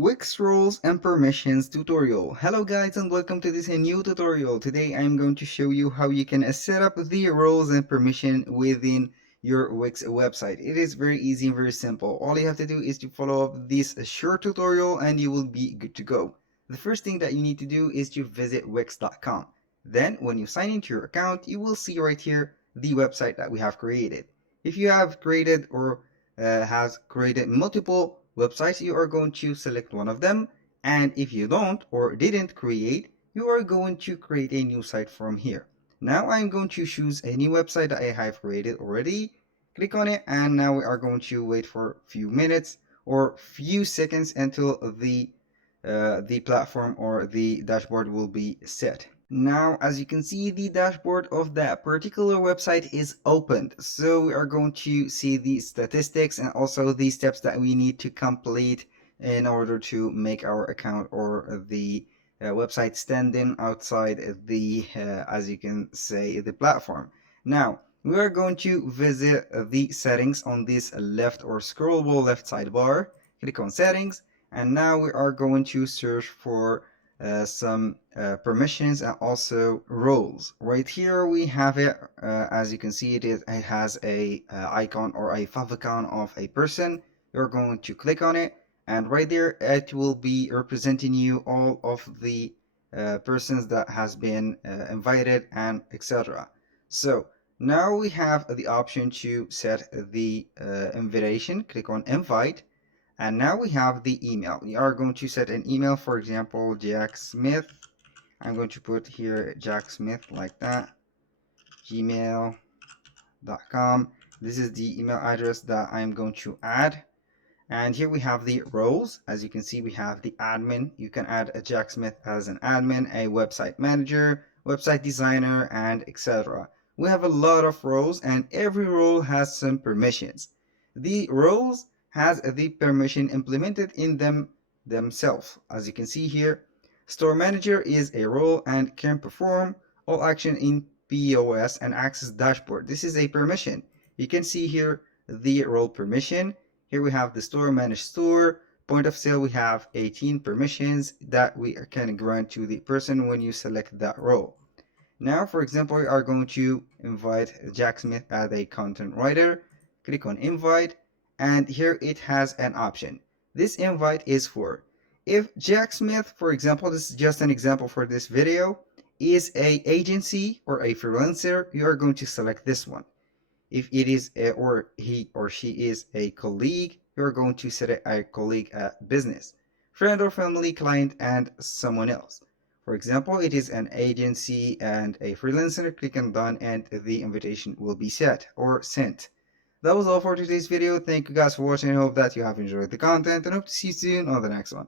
Wix Roles and Permissions tutorial. Hello guys and welcome to this new tutorial. Today I'm going to show you how you can set up the roles and permission within your Wix website. It is very easy and very simple. All you have to do is to follow up this short tutorial and you will be good to go. The first thing that you need to do is to visit wix.com. Then when you sign into your account, you will see right here the website that we have created. If you have created or has created multiple websites, you are going to select one of them, and if you don't or didn't create, you are going to create a new site from here. Now I'm going to choose a new website that I have created already, click on it, and now we are going to wait for a few minutes or few seconds until the platform or the dashboard will be set. Now, as you can see, the dashboard of that particular website is opened. So we are going to see the statistics and also the steps that we need to complete in order to make our account or the website standing outside the, as you can say, the platform. Now, we are going to visit the settings on this left or scrollable left sidebar. Click on settings, and now we are going to search for some permissions and also roles. Right here we have it. As you can see, it has a icon or a favicon of a person. You're going to click on it, and right there it will be representing you all of the persons that has been invited and etc. So now we have the option to set the invitation. Click on invite. And now we have the email. We are going to set an email, for example, Jack Smith. I'm going to put here Jack Smith like that, gmail.com. This is the email address that I'm going to add. And here we have the roles. As you can see, we have the admin. You can add a Jack Smith as an admin, a website manager, website designer, and etc. We have a lot of roles, and every role has some permissions. The roles has the permission implemented in themselves. As you can see here, store manager is a role and can perform all action in POS and access dashboard. This is a permission. You can see here the role permission. Here we have the store managed store. Point of sale, we have 18 permissions that we can grant to the person when you select that role. Now, for example, we are going to invite Jack Smith as a content writer. Click on invite, and here it has an option. This invite is for if Jack Smith, for example, this is just an example for this video, is a agency or a freelancer, you are going to select this one. If it is or he or she is a colleague, you're going to set a colleague at business, friend or family, client, and someone else. For example, it is an agency and a freelancer. Click on done and the invitation will be set or sent. That was all for today's video. Thank you guys for watching. I hope that you have enjoyed the content and hope to see you soon on the next one.